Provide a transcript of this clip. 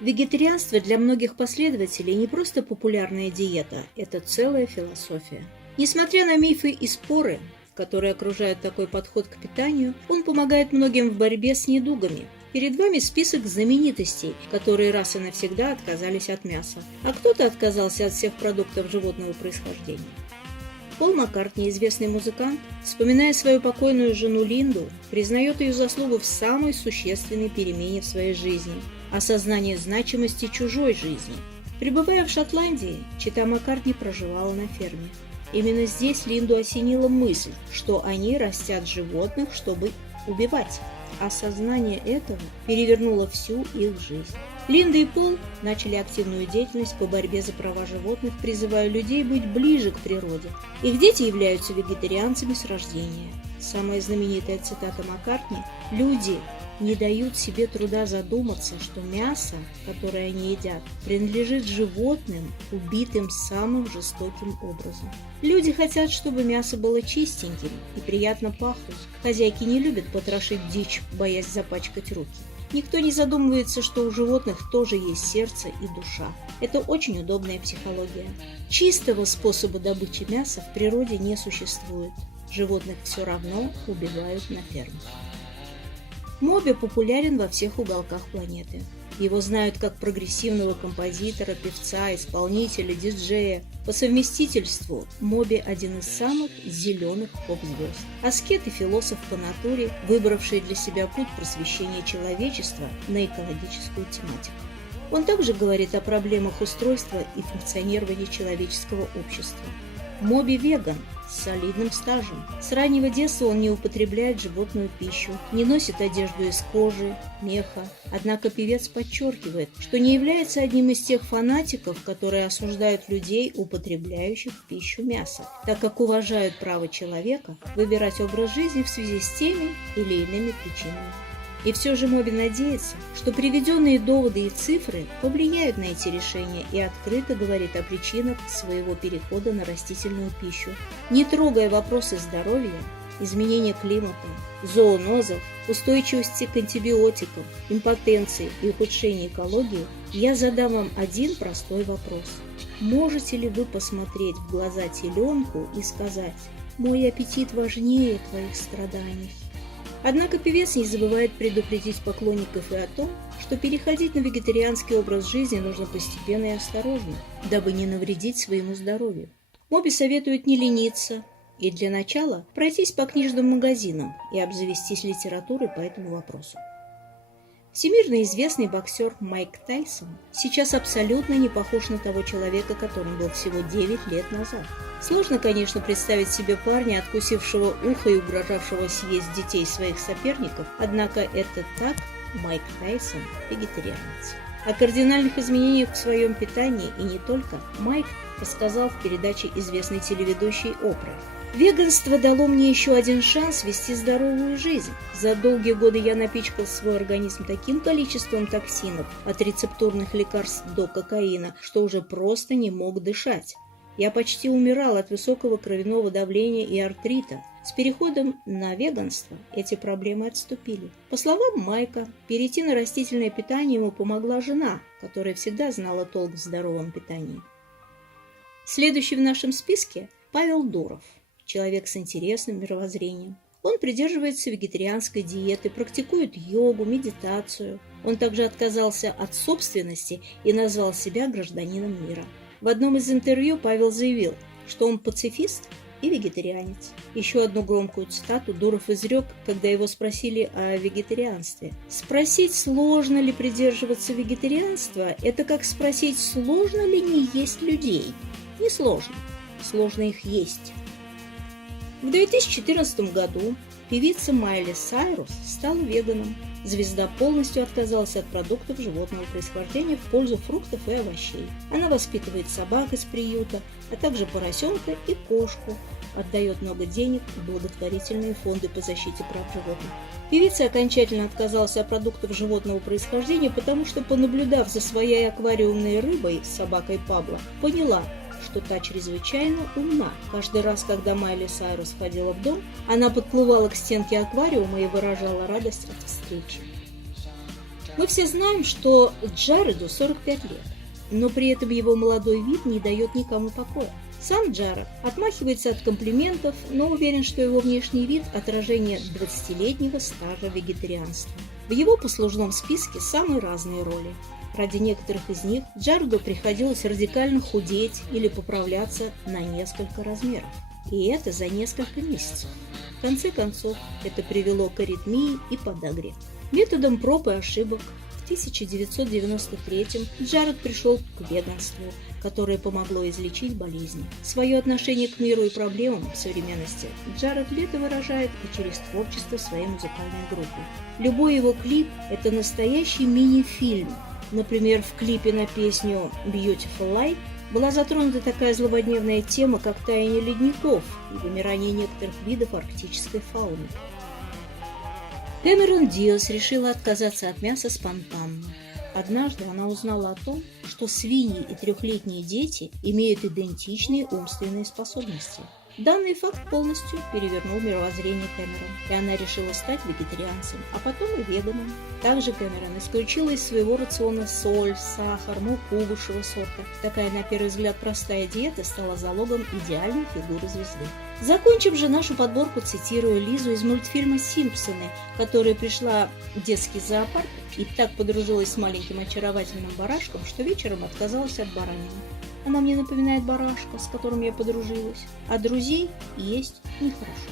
Вегетарианство для многих последователей не просто популярная диета, это целая философия. Несмотря на мифы и споры, которые окружают такой подход к питанию, он помогает многим в борьбе с недугами. Перед вами список знаменитостей, которые раз и навсегда отказались от мяса, а кто-то отказался от всех продуктов животного происхождения. Пол Маккартни, известный музыкант, вспоминая свою покойную жену Линду, признает ее заслугу в самой существенной перемене в своей жизни – осознание значимости чужой жизни. Пребывая в Шотландии, чета Маккартни проживала на ферме. Именно здесь Линду осенила мысль, что они растят животных, чтобы убивать. Осознание этого перевернуло всю их жизнь. Линда и Пол начали активную деятельность по борьбе за права животных, призывая людей быть ближе к природе. Их дети являются вегетарианцами с рождения. Самая знаменитая цитата Маккартни – «Люди не дают себе труда задуматься, что мясо, которое они едят, принадлежит животным, убитым самым жестоким образом. Люди хотят, чтобы мясо было чистеньким и приятно пахло. Хозяйки не любят потрошить дичь, боясь запачкать руки. Никто не задумывается, что у животных тоже есть сердце и душа. Это очень удобная психология. Чистого способа добычи мяса в природе не существует. Животных все равно убивают на фермах. Моби популярен во всех уголках планеты. Его знают как прогрессивного композитора, певца, исполнителя, диджея. По совместительству Моби один из самых зеленых поп-звезд. Аскет и философ по натуре, выбравший для себя путь просвещения человечества на экологическую тематику. Он также говорит о проблемах устройства и функционирования человеческого общества. Моби веган с солидным стажем. С раннего детства он не употребляет животную пищу, не носит одежду из кожи, меха. Однако певец подчеркивает, что не является одним из тех фанатиков, которые осуждают людей, употребляющих в пищу мясо, так как уважают право человека выбирать образ жизни в связи с теми или иными причинами. И все же Моби надеется, что приведенные доводы и цифры повлияют на эти решения и открыто говорит о причинах своего перехода на растительную пищу. Не трогая вопросы здоровья, изменения климата, зоонозов, устойчивости к антибиотикам, импотенции и ухудшения экологии, я задам вам один простой вопрос. Можете ли вы посмотреть в глаза теленку и сказать «Мой аппетит важнее твоих страданий»? Однако певец не забывает предупредить поклонников и о том, что переходить на вегетарианский образ жизни нужно постепенно и осторожно, дабы не навредить своему здоровью. Моби советует не лениться и для начала пройтись по книжным магазинам и обзавестись литературой по этому вопросу. Всемирно известный боксер Майк Тайсон сейчас абсолютно не похож на того человека, которым был всего 9 лет назад. Сложно, конечно, представить себе парня, откусившего ухо и угрожавшего съесть детей своих соперников, однако это так Майк Тайсон – вегетарианец. О кардинальных изменениях в своем питании и не только Майк рассказал в передаче известной телеведущей Опры. Веганство дало мне еще один шанс вести здоровую жизнь. За долгие годы я напичкал свой организм таким количеством токсинов, от рецептурных лекарств до кокаина, что уже просто не мог дышать. Я почти умирал от высокого кровяного давления и артрита. С переходом на веганство эти проблемы отступили. По словам Майка, перейти на растительное питание ему помогла жена, которая всегда знала толк в здоровом питании. Следующий в нашем списке – Павел Дуров. Человек с интересным мировоззрением. Он придерживается вегетарианской диеты, практикует йогу, медитацию. Он также отказался от собственности и назвал себя гражданином мира. В одном из интервью Павел заявил, что он пацифист и вегетарианец. Еще одну громкую цитату Дуров изрек, когда его спросили о вегетарианстве. «Спросить, сложно ли придерживаться вегетарианства, это как спросить, сложно ли не есть людей. Несложно. Сложно их есть». В 2014 году певица Майли Сайрус стала веганом. Звезда полностью отказалась от продуктов животного происхождения в пользу фруктов и овощей. Она воспитывает собак из приюта, а также поросенка и кошку, отдает много денег в благотворительные фонды по защите прав животных. Певица окончательно отказалась от продуктов животного происхождения, потому что, понаблюдав за своей аквариумной рыбой, собакой Пабло, поняла, что та чрезвычайно умна. Каждый раз, когда Майли Сайрус входила в дом, она подплывала к стенке аквариума и выражала радость от встречи. Мы все знаем, что Джареду 45 лет, но при этом его молодой вид не дает никому покоя. Сам Джаред отмахивается от комплиментов, но уверен, что его внешний вид – отражение 20-летнего стажа вегетарианства. В его послужном списке самые разные роли. Ради некоторых из них Джареду приходилось радикально худеть или поправляться на несколько размеров. И это за несколько месяцев. В конце концов, это привело к аритмии и подагре. Методом проб и ошибок в 1993-м Джаред пришел к веганству, которое помогло излечить болезни. Свое отношение к миру и проблемам современности Джаред Лето выражает и через творчество своей музыкальной группы. Любой его клип – это настоящий мини-фильм. Например, в клипе на песню «Beautiful Life» была затронута такая злободневная тема, как таяние ледников и вымирание некоторых видов арктической фауны. Кэмерон Диас решила отказаться от мяса спонтанно. Однажды она узнала о том, что свиньи и 3-летние дети имеют идентичные умственные способности. Данный факт полностью перевернул мировоззрение Кэмерон, и она решила стать вегетарианцем, а потом и веганом. Также Кэмерон исключила из своего рациона соль, сахар, муку высшего сорта. Такая, на первый взгляд, простая диета стала залогом идеальной фигуры звезды. Закончив же нашу подборку, цитирую Лизу из мультфильма «Симпсоны», которая пришла в детский зоопарк и так подружилась с маленьким очаровательным барашком, что вечером отказалась от баранины. Она мне напоминает барашка, с которым я подружилась, а друзей есть нехорошо.